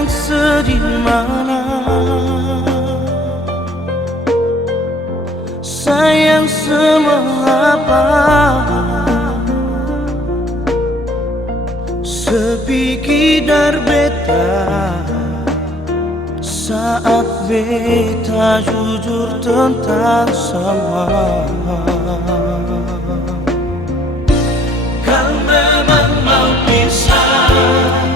Sayang sedih mana, sayang semengapa, sepi kidar beta saat beta jujur tentang semua. Kau memang mau pisah,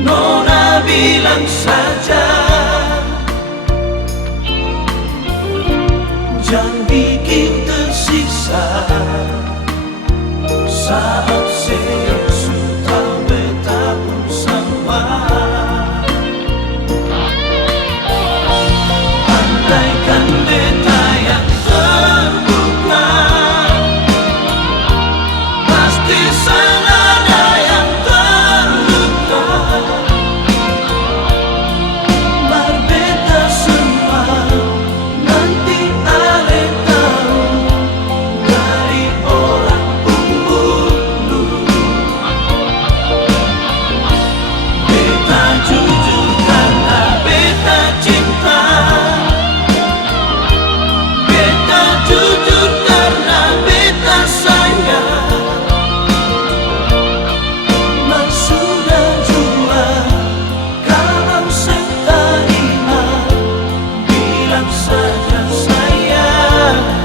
Nona bilang saja, jangan bikin tersiksa saat sesudah beta bersama. Andaikan beta yang terbuka, pasti sana ada yang terluka. Berbeda semua, nanti ale tahu dari orang pembunuh. Beta jujur karena beta cinta, beta jujur karena beta sayang. Mas sudah jua kalau seterima, bilang saja sayang.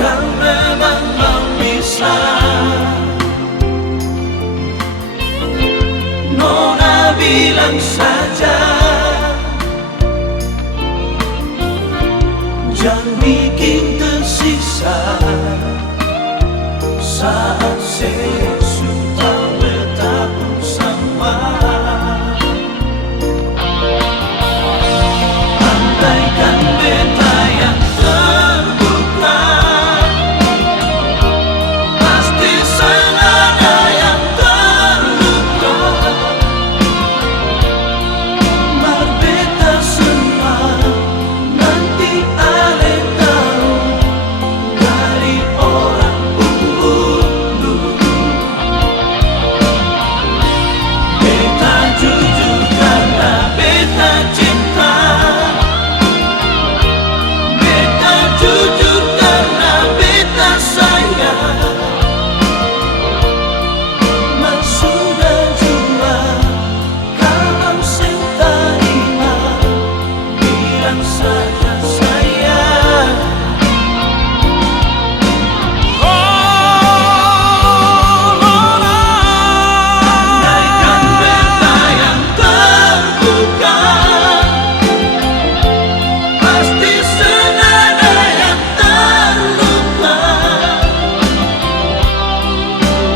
Kau memang mau bisa, Nona bilang saja, jangan bikin tersiksa saat sesudah beta bersama. Andaikan beta yang terbuka, pasti sana ada yang terluka. Berbeda semua, nanti ale tahu dari orang pembunuh. Beta jujur karena beta cinta, beta jujur karena beta sayang. Mas sudah jua kalau seterima, bilang saja sayang. Andaikan beta yang terbuka, pasti senada yang terluka.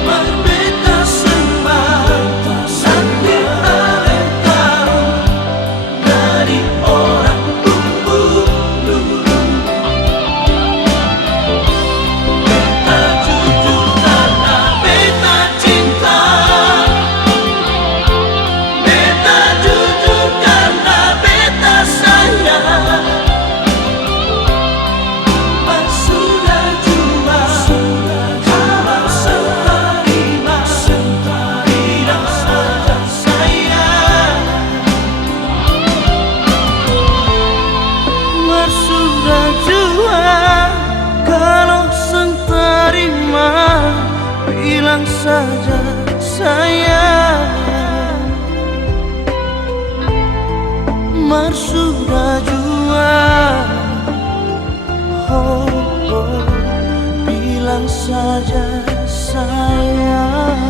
Berbeda semua, nanti ale tahu dari orang pembunuh. Beta jujur karena beta cinta, beta jujur karena beta sayang. Mas sudah jua kalau seterima, bilang saja sayang. Mas sudah jua kalau seterima, bilang saja sayang. Mas sudah jua, oh, oh, bilang saja sayang.